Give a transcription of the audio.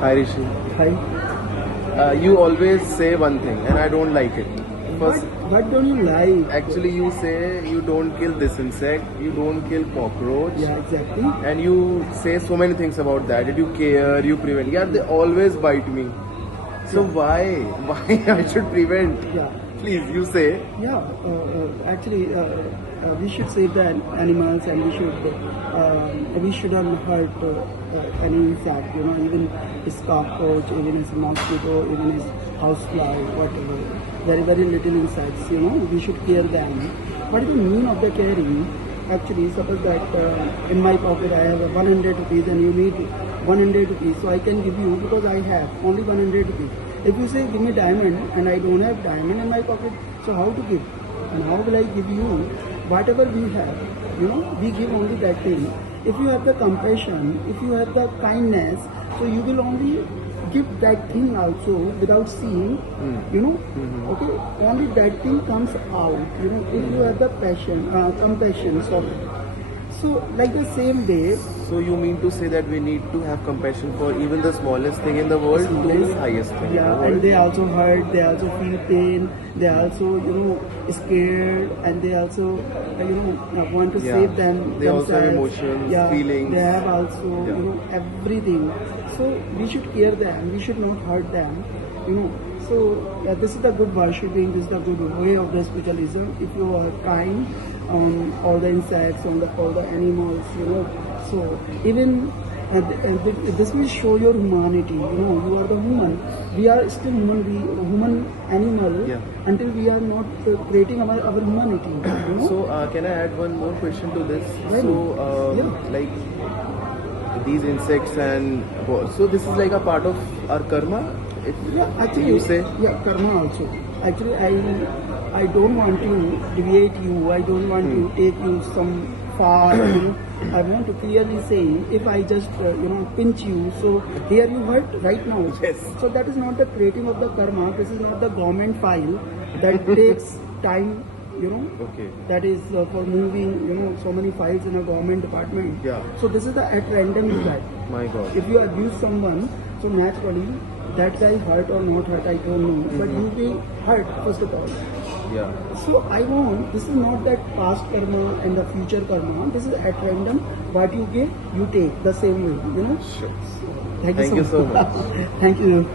Hi Rishi. Hi. You always say one thing and I don't like it. First, What don't you like? actually you say you don't kill this insect, you don't kill cockroach. Yeah, exactly. And you say so many things about that you care, you prevent. Yeah, they always bite me. So Yeah. why I should prevent? Yeah. Please, you say. Yeah, actually, we should save the animals, and we shouldn't hurt any insect. You know, even his cockroach, even his mosquito, even his housefly, whatever. Very little insects. You know, we should care them. What is the mean of the caring? Actually, suppose that in my pocket I have 100 rupees and you need 100 rupees, so I can give you because I have only 100 rupees. If you say give me diamond and I don't have diamond in my pocket, so how to give? And how will I give you whatever we have? You know, we give only that thing. If you have the compassion, if you have the kindness, so you will only give that thing also without seeing, you know, okay, only that thing comes out, you know, if you have the compassion, sorry. So, like the same way, So you mean to say that we need to have compassion for even the smallest thing in the world to the highest thing in the yeah, world? and they also hurt, they also feel pain, they also, you know, scared, and they also, want to Yeah. save them. They also have themselves. emotions, yeah, feelings. They have also, Yeah. you know, everything. So we should care them. We should not hurt them. You know. So this is the good worshipping. This is the good way of the spiritualism. If you are kind on all the insects, on all the animals, you know. So even this will show your humanity. You know, you are the human. We are still human. We human animal until we are not creating our humanity. You know? So can I add one more question to this? Right. So like these insects and so this is like a part of our karma. Yeah, actually, you say? Yeah, karma also. Actually, I don't want to deviate you. I don't want to take you some far. You know, I want to clearly say if I just pinch you, so here you hurt right now. Yes. So that is not the creating of the karma. This is not the government file that takes time. You know. Okay. That is for moving. You know, so many files in a government department. Yeah. So this is the at random effect. My God. If you abuse someone, so naturally that guy hurt or not hurt, I don't know. But you will hurt first of all. Yeah. So I want, this is not that past karma and the future karma. This is at random. What you give, you take the same way. You know. Sure. Thank you so much. Thank you.